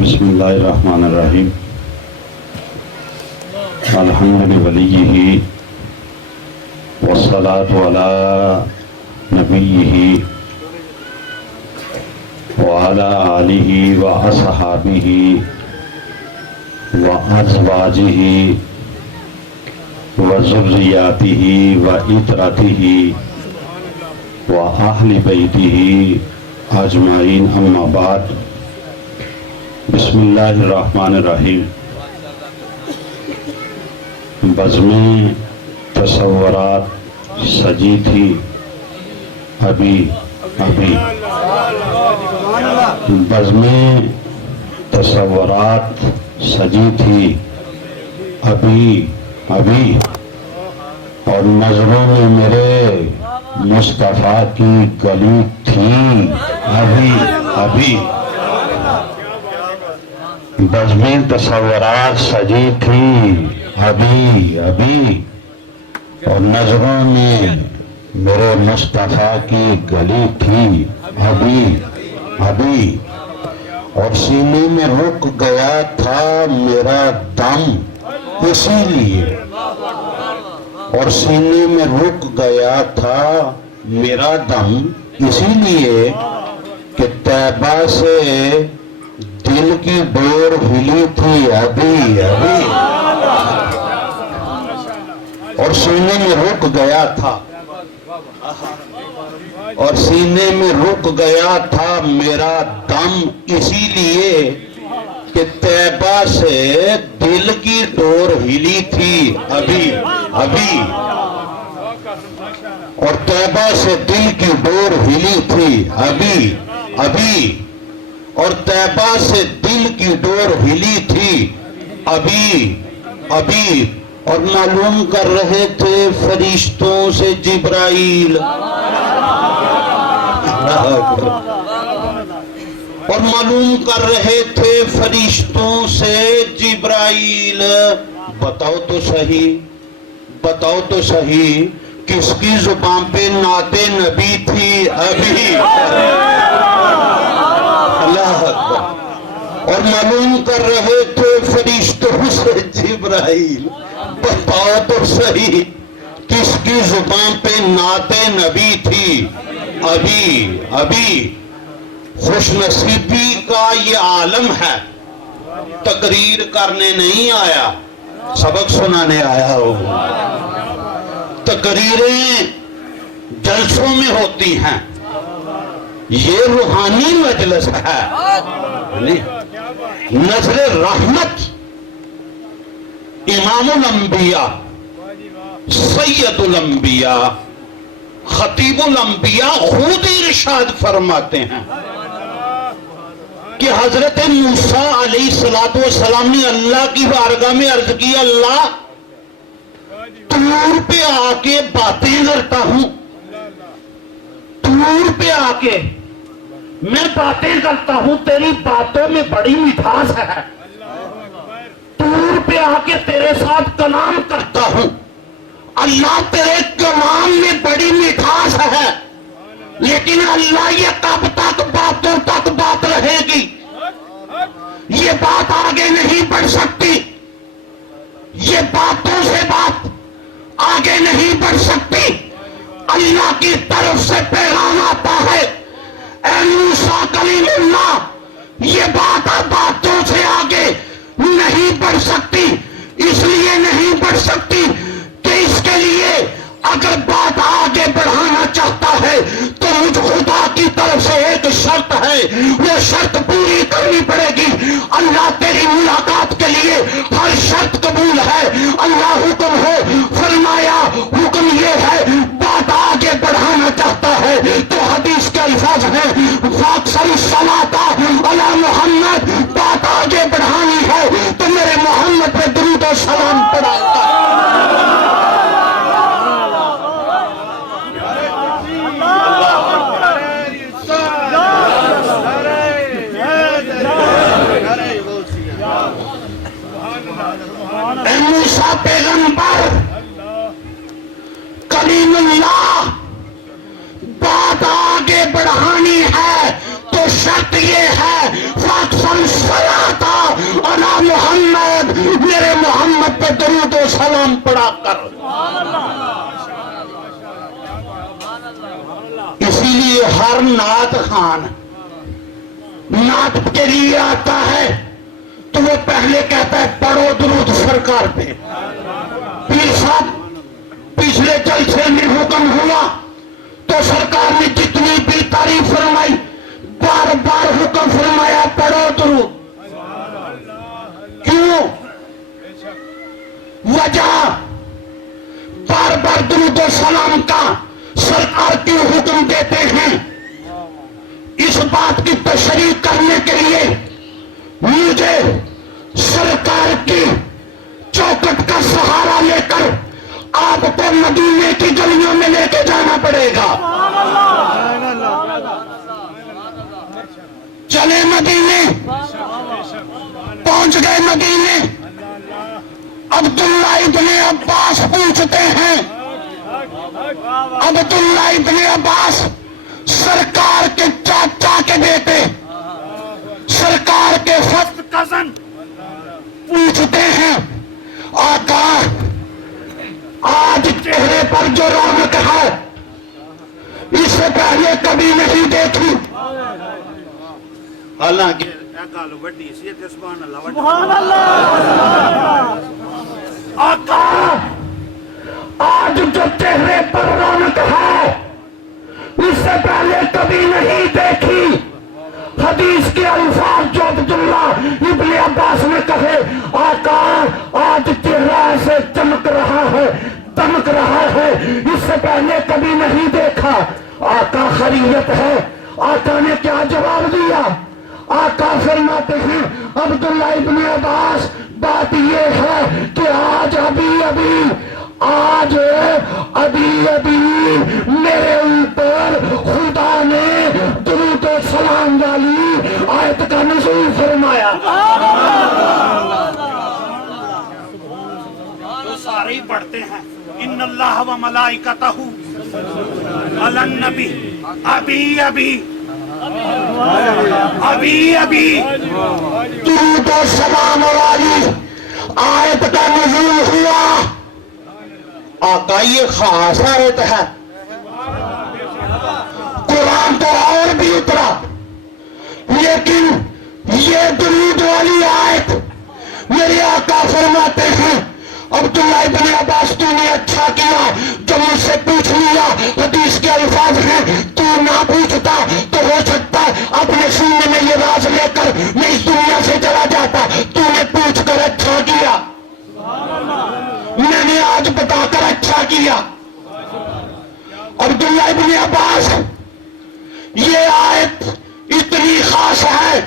بسم اللہ الرحمن الرحیم الحمد لولیہ والصلاة علی نبیہ وعلی آلہ واصحابہ وازواجہ وذریاتہ وعترتہ واہل بیتہ اجمعین، اما بعد۔ بسم اللہ الرحمن الرحیم۔ بزمیں تصورات سجی تھی ابھی بزمیں تصورات سجی تھی ابھی اور نظروں میں میرے مصطفیٰ کی گلی تھی ابھی بزمیں تصورات سجی تھی ابھی اور نظروں میں میرے مصطفیٰ کی گلی تھی ابھی اور سینے میں رک گیا تھا میرا دم اسی لیے، اور سینے میں رک گیا تھا میرا دم اسی لیے کہ طیبہ سے دل کی ڈور ہلی تھی ابھی اور سینے میں رک گیا تھا، اور سینے میں رک گیا تھا میرا دم اسی لیے کہ طیبہ سے دل کی ڈور ہلی تھی ابھی اور طیبہ سے دل کی ڈور ہلی تھی ابھی اور طیبہ سے دل کی ڈور ہلی تھی ابھی اور معلوم کر رہے تھے فرشتوں سے جبرائیل، اور معلوم کر رہے تھے فرشتوں سے جبرائیل، بتاؤ تو صحیح کس کی زبان پہ نعت نبی تھی ابھی؟ اللہ اکبر۔ اور معلوم کر رہے تھے فرشتوں سے جبرائیل، بتاؤ تو صحیح کس کی زبان پہ نعت نبی تھی ابھی خوش نصیبی کا یہ عالم ہے، تقریر کرنے نہیں آیا، سبق سنانے آیا ہو۔ تقریریں جلسوں میں ہوتی ہیں، یہ روحانی مجلس ہے، نظر رحمت امام الانبیاء سید الانبیاء خطیب الانبیاء خود ارشاد فرماتے ہیں کہ حضرت موسیٰ علیہ السلام نے اللہ کی بارگاہ میں عرض کی، اللہ طور پہ آ کے باتیں کرتا ہوں، طور پہ آ کے میں باتیں کرتا ہوں، تیری باتوں میں بڑی مٹھاس ہے، طور پہ آ کے تیرے ساتھ کلام کرتا ہوں، اللہ تیرے کلام میں بڑی مٹھاس ہے، لیکن اللہ یہ کب تک باتوں تک بات رہے گی، یہ بات آگے نہیں بڑھ سکتی، یہ باتوں سے بات آگے نہیں بڑھ سکتی۔ اللہ کی طرف سے پیغام آتا ہے، اے موسیٰ کلیم اللہ، یہ بات باتوں سے آگے نہیں بڑھ سکتی، اس لیے نہیں بڑھ سکتی کہ اس کے لیے اگر بات آگے بڑھانا چاہتا ہے تو مجھ خدا کی طرف سے ایک شرط ہے، وہ شرط پوری کرنی پڑے گی۔ اللہ تیری ملاقات کے لیے ہر شرط قبول ہے۔ اللہ حکم ہو فرمایا، حکم یہ ہے بات آگے بڑھانا چاہتا ہے تو حدیث کے الفاظ ہیں فاکثر الصلاۃ علی محمد، بات آگے بڑھانی ہے تو میرے محمد پہ درود و سلام پڑھاتا ہے۔ اے موسیٰ پیغمبر کلیم اللہ، بات آگے بڑھانی ہے تو شرط یہ ہے فاکثر الصلاۃ محمد پہ درود و سلام پڑھا کر. اسی لیے ہر نعت خان نعت کے لیے آتا ہے تو وہ پہلے کہتا ہے پڑھو درود سرکار پہ. پیر صاحب پچھلے جلسے میں حکم ہوا تو سرکار نے جتنی بھی تعریف فرمائی بار بار حکم فرمایا پڑھو درود. کیوں؟ وجہ بار بار درود و سلام کا سرکار کیوں حکم دیتے ہیں؟ اس بات کی تشریح کرنے کے لیے مجھے سرکار کی چوکٹ کا سہارا لے کر آپ کو مدینے کی گلیوں میں لے کے جانا پڑے گا. چلے مدینے، پہنچ گئے مدینے. عبداللہ ابن عباس پوچھتے ہیں، عبداللہ ابن عباس سرکار کے چاچا کے بیٹے، سرکار کے فرزند کزن، پوچھتے ہیں آقا آج چہرے پر جو رونق ہے اس سے پہلے کبھی نہیں دیکھی. حالانکہ آقا آج جو چہرے پر رونق ہے اس سے پہلے کبھی نہیں دیکھی. حدیث کے الفاظ جو عبداللہ ابن عباس نے کہے، آقا آج چہرہ ایسے چمک رہا ہے دمک رہا ہے اس سے پہلے کبھی نہیں دیکھا. آقا خیریت ہے؟ آقا نے کیا جواب دیا؟ آقا فرماتے ہیں عبداللہ ابن عباس بات یہ ہے کہ آج ابھی میرے اوپر خدا نے درود و سلام والی آیت کا نزول فرمایا. تو سارے ہی پڑھتے ہیں ان اللہ و ملائکتہ علی النبی ابھی درود و سلام والی آیت کا نزول ہوا. آقا یہ خاص آیت ہے، قرآن تو اور بھی اترا لیکن یہ درود والی آیت میرے آقا فرماتے ہیں عبداللہ ابن عباس تو نے اچھا کیا جو مجھ سے پوچھ لیا. حدیث کے الفاظ ہیں تو نہ پوچھتا تو ہو سکتا اپنے سینے میں یہ راز لے کر میں اس دنیا سے چلا جاتا. تو نے پوچھ کر اچھا کیا، میں نے آج بتا کر اچھا کیا. عبداللہ ابن عباس یہ آیت اتنی خاص ہے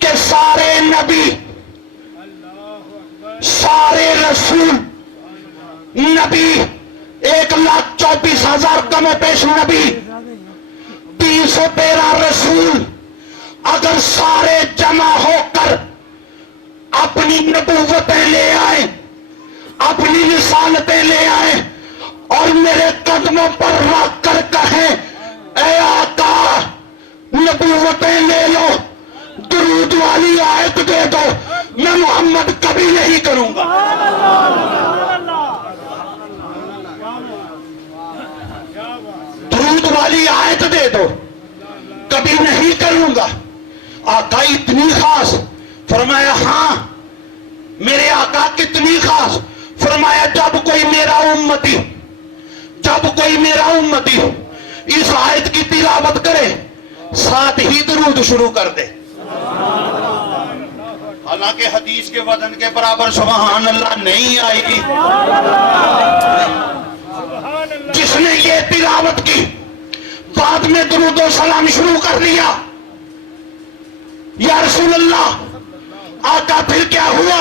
کہ سارے نبی، سارے رسول نبی، 1,24,000 کم و پیش نبی، 313 رسول اگر سارے جمع ہو کر اپنی نبوتیں لے آئے، اپنی رسالتیں لے آئے اور میرے قدموں پر رکھ کر کہیں اے آقا نبوتیں لے لو، درود والی آیت دے دو، میں محمد کبھی نہیں کروں گا. درود والی آیت دے دو، کبھی نہیں کروں گا. آقا اتنی خاص؟ فرمایا ہاں. میرے آقا کتنی خاص؟ فرمایا جب کوئی میرا امتی اس آیت کی تلاوت کرے ساتھ ہی درود شروع کر دے. حالانکہ حدیث کے وزن کے برابر سبحان اللہ نہیں آئے گی. جس نے یہ تلاوت کی بعد میں درود و سلام شروع کر دیا، یا رسول اللہ آقا پھر کیا ہوا؟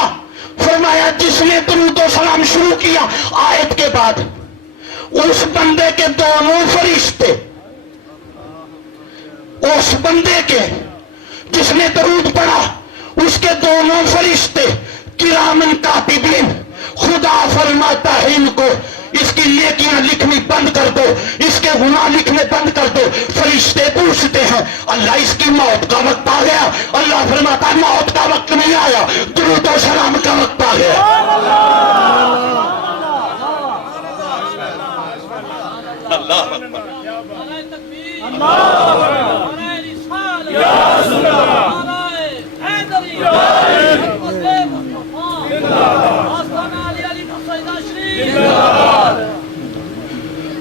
فرمایا جس نے درود و سلام شروع کیا آیت کے بعد اس بندے کے دونوں فرشتے، اس بندے کے جس نے درود پڑھا اس کے دونوں فرشتے کرامن کاتبین، خدا فرماتا ہے ان کو اس کی نیکیاں لکھنی بند کر دو، اس کے گناہ لکھنے بند کر دو۔ فرشتے پوچھتے ہیں اللہ اس کی موت کا وقت آ گیا؟ اللہ فرماتا ہے موت کا وقت نہیں آیا، درود و سلام کا وقت آ گیا۔ اللہ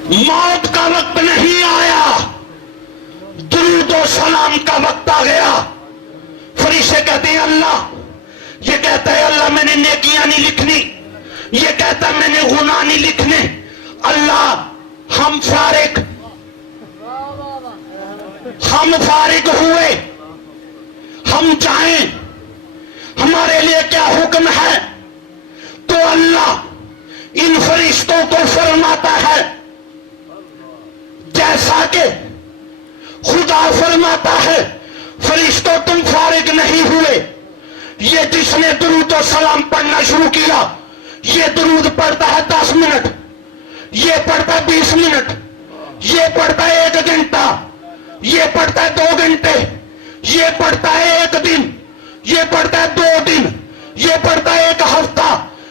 موت کا وقت نہیں آیا، درود و سلام کا وقت آ گیا۔ فرشتے کہتے ہیں اللہ، یہ کہتا ہے اللہ میں نے نیکیاں نہیں لکھنی، یہ کہتا ہے میں نے گناہ نہیں لکھنے۔ اللہ ہم فارغ ہوئے، ہم جائیں، ہمارے لیے کیا حکم ہے؟ تو اللہ ان فرشتوں کو فرماتا ہے جیسا کہ خدا فرماتا ہے فرشتوں تم فارغ نہیں ہوئے، یہ جس نے درود و سلام پڑھنا شروع کیا، یہ درود پڑھتا ہے 10 منٹ، یہ پڑھتا ہے 20 منٹ، یہ پڑھتا ہے 1 گھنٹہ، یہ پڑھتا ہے 2 گھنٹے، یہ پڑھتا ہے 1 دن، یہ پڑھتا ہے 2 دن، یہ پڑھتا ہے 1 ہفتہ،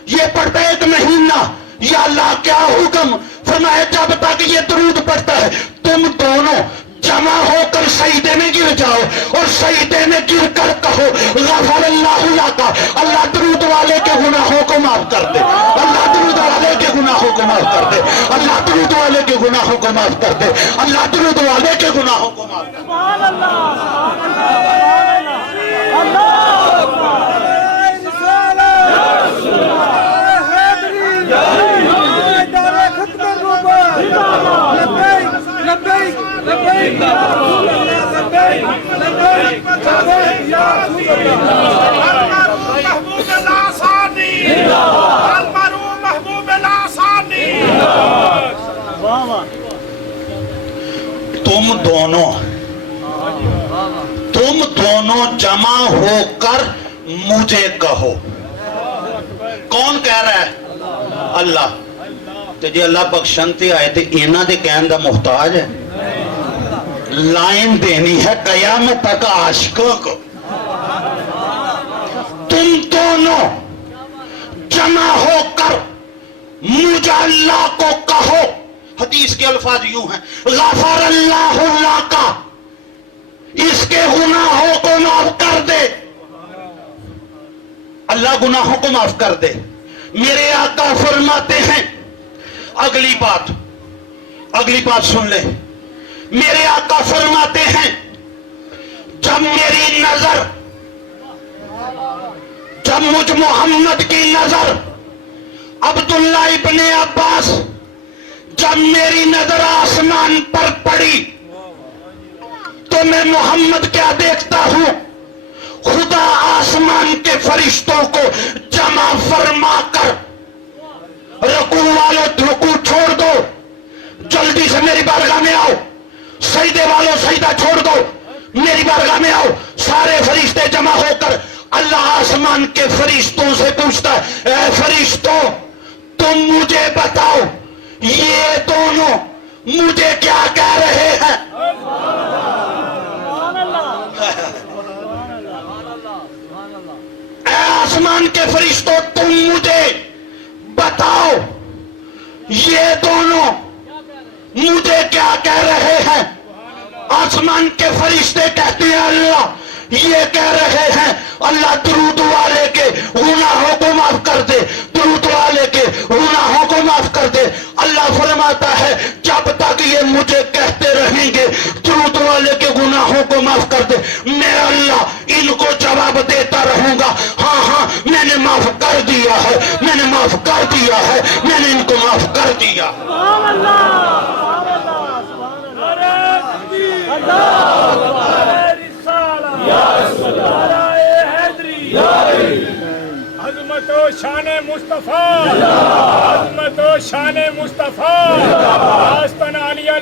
یہ پڑھتا ہے 1 مہینہ۔ یا اللہ کیا حکم؟ فرمایا جب تک یہ درود پڑھتا ہے تم دونوں جمع ہو کر سجدے میں گر جاؤ اور سجدے میں گر کر کہو غفر اللہ لکا، اللہ درود والے کے گناہوں کو معاف کر دے، اللہ درود والے کے گناہوں کو معاف کر دے، اللہ درود والے کے گناہوں کو معاف کر دے، اللہ درود والے کے گناہوں کو معاف کر دے۔ سبحان اللہ، تم دونوں جمع ہو کر مجھے کہو۔ کون کہہ رہا ہے؟ اللہ۔ تو جی اللہ بخشنتے آئے تھے اینا دے کہن دا محتاج ہے، لائن دینی ہے قیامت تک عاشقوں کو۔ تم دونوں جمع ہو کر مجھے اللہ کو کہو۔ حدیث کے الفاظ یوں ہیں غفر اللہ لکا، اس کے گناہوں کو معاف کر دے، اللہ گناہوں کو معاف کر دے۔ میرے آقا فرماتے ہیں اگلی بات سن لے، میرے آقا فرماتے ہیں جب میری نظر، جب مجھ محمد کی نظر عبداللہ ابن عباس، جب میری نظر آسمان پر پڑی تو میں محمد کیا دیکھتا ہوں؟ خدا آسمان کے فرشتوں کو جمع فرما کر، رکوع والوں رکوع چھوڑ دو، جلدی سے میری بارگاہ میں آؤ، سجدے والوں سجدہ چھوڑ دو، میری بارگاہ میں آؤ، سارے فرشتے جمع ہو کر اللہ آسمان کے فرشتوں سے پوچھتا ہے اے فرشتوں تم مجھے بتاؤ یہ دونوں مجھے کیا کہہ رہے ہیں؟ اے آسمان کے فرشتوں تم مجھے بتاؤ یہ دونوں مجھے کیا کہہ رہے ہیں؟ آسمان کے فرشتے کہتے ہیں اللہ یہ کہہ رہے ہیں اللہ درود والے کے گناہوں کو معاف کر دے، درود والے کے گناہوں کو معاف کر دے۔ اللہ فرماتا ہے جب تک یہ مجھے کہتے رہیں گے درود والے کے گناہوں کو معاف کر دے، میں اللہ ان کو جواب دیتا رہوں گا ہاں ہاں میں نے معاف کر دیا ہے، میں نے معاف کر دیا ہے، میں نے ان کو معاف کر دیا۔ سبحان اللہ، عظمت و شان مصطفیٰ، عظمت و شان مصطفیٰ، آستانہ عالیہ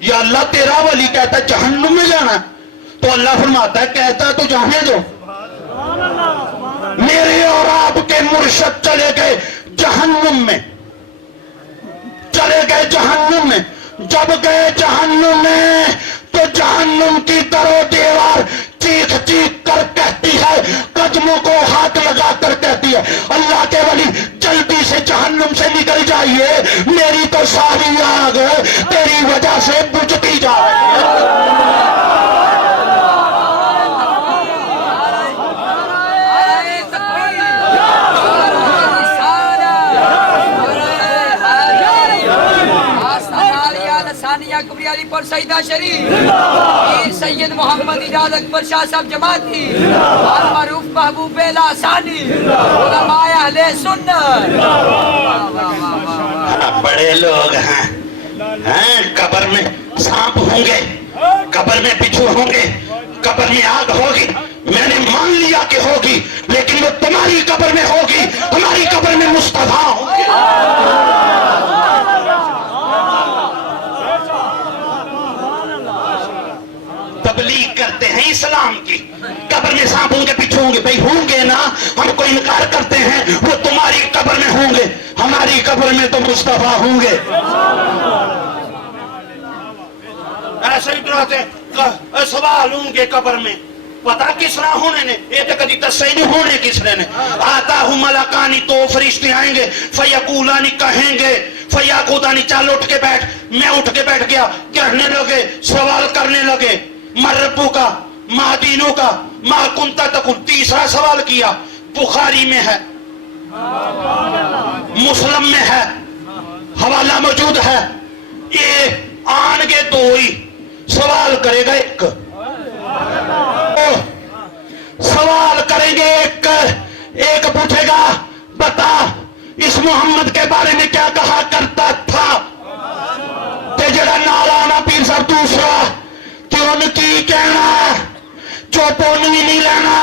یا اللہ تیرا ولی کہتا ہے جہنم میں جانا, تو اللہ فرماتا ہے کہتا ہے تو جانے دو. میرے اور آپ کے مرشد چلے گئے جہنم میں, چلے گئے جہنم میں. جب گئے جہنم میں تو جہنم کی در و دیوار چیخ چیخ کر کہتی ہے, قدموں کو ہاتھ لگا کر کہتی ہے اللہ کے ولی جلدی سے جہنم سے نکل جائیے, میری تو ساری آگ تیری وجہ سے بجھتی جا رہی ہے. کبریالی پر سیدہ شریف پیر سید محمد اجاز اکبر شاہ صاحب جماعتی معروف محبوب لاسانی علماء اہل سنت. بڑے لوگ ہیں, قبر میں سانپ ہوں گے, قبر میں بچھو ہوں گے, قبر میں آگ ہوگی. میں نے مان لیا کہ ہوگی, لیکن وہ تمہاری قبر میں ہوگی, ہماری قبر میں مصطفیٰ ہوں گے. تبلیغ کرتے ہیں اسلام کی, قبر میں سانپ ہوں گے بچھو ہوں گے, بھئی ہوں گے نا, ہم کو انکار کرتے ہیں, وہ تمہاری قبر میں ہوں گے, ہماری قبر میں تو مصطفیٰ ہوں گے. ایسے ہی کہتے سوال ہوں گے قبر میں, پتا کس طرح ہونے نے, یہ تو کدی دسے نہیں ہونے کس نے. آتا ہوں ملکانی, تو فرشتے آئیں گے, فیقولانی کہیں گے, فیاقودانی چل اٹھ کے بیٹھ. میں اٹھ کے بیٹھ گیا, کہنے لگے, سوال کرنے لگے, مربو کا, ما دینوں کا, ما کنتا تکن. تیسرا سوال کیا, بخاری میں ہے, مسلم میں ہے, حوالہ موجود ہے. یہ آن گے دو ہی, سوال کرے گا ایک, سوال کریں گے ایک, ایک پوچھے گا بتا اس محمد کے بارے میں کیا کہا کرتا تھا, تے جڑا نالانا پیر صاحب دوسرا کہ ان کی کہنا جو پونوی نہیں لینا,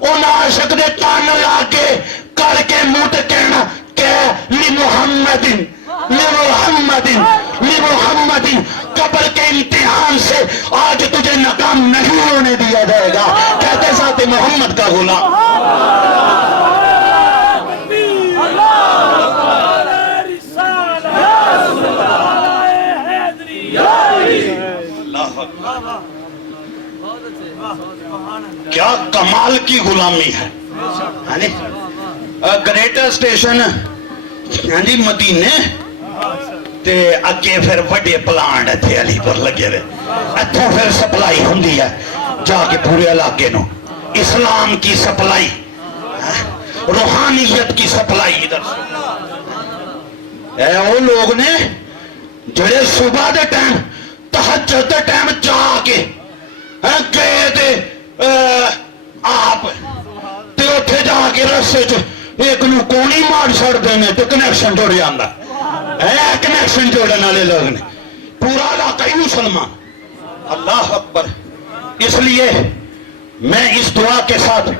ان عاشق دے کان لاکے کر کے موٹ کہنا کہ لمحمدن لمحمدن لمحمدن. قبر کے امتحان سے آج تجھے ناکام نہیں ہونے دیا جائے گا, کہتے ذات محمد کا غلام. کیا کمال کی غلامی ہے. گریٹر اسٹیشن جی مدینے تے اگے پھر وڈے پلانٹ تھے علی پر لگے ہوئے, اتھوں پھر سپلائی ہوندی ہے جا کے پورے علاقے نو, اسلام کی سپلائی, روحانیت کی سپلائی. ادھر اے وہ لوگ نے جڑے صبح دے ٹائم تہجد دے ٹائم جا کے گئے تے آپ تے اٹھے جا کے رسے چ ایک نو کونی مار چھڑ دینے تے کنیکشن جوڑ جاندا, کنیکشن جوڑنے والے لوگ نے, پورا علاقہ ہی مسلمان. اللہ اکبر. اس لیے میں اس دعا کے ساتھ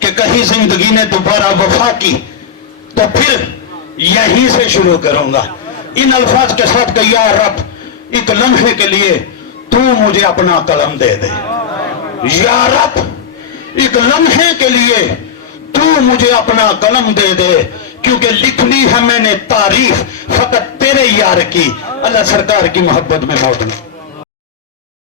کہ کہیں زندگی نے دوبارہ وفا کی تو پھر یہیں سے شروع کروں گا, ان الفاظ کے ساتھ کہ یا رب ایک لمحے کے لیے تو مجھے اپنا قلم دے دے, یا رب ایک لمحے کے لیے تو مجھے اپنا قلم دے دے, کیونکہ لکھنی ہے میں نے تعریف فقط تیرے یار کی. اللہ سرکار کی محبت میں موت میں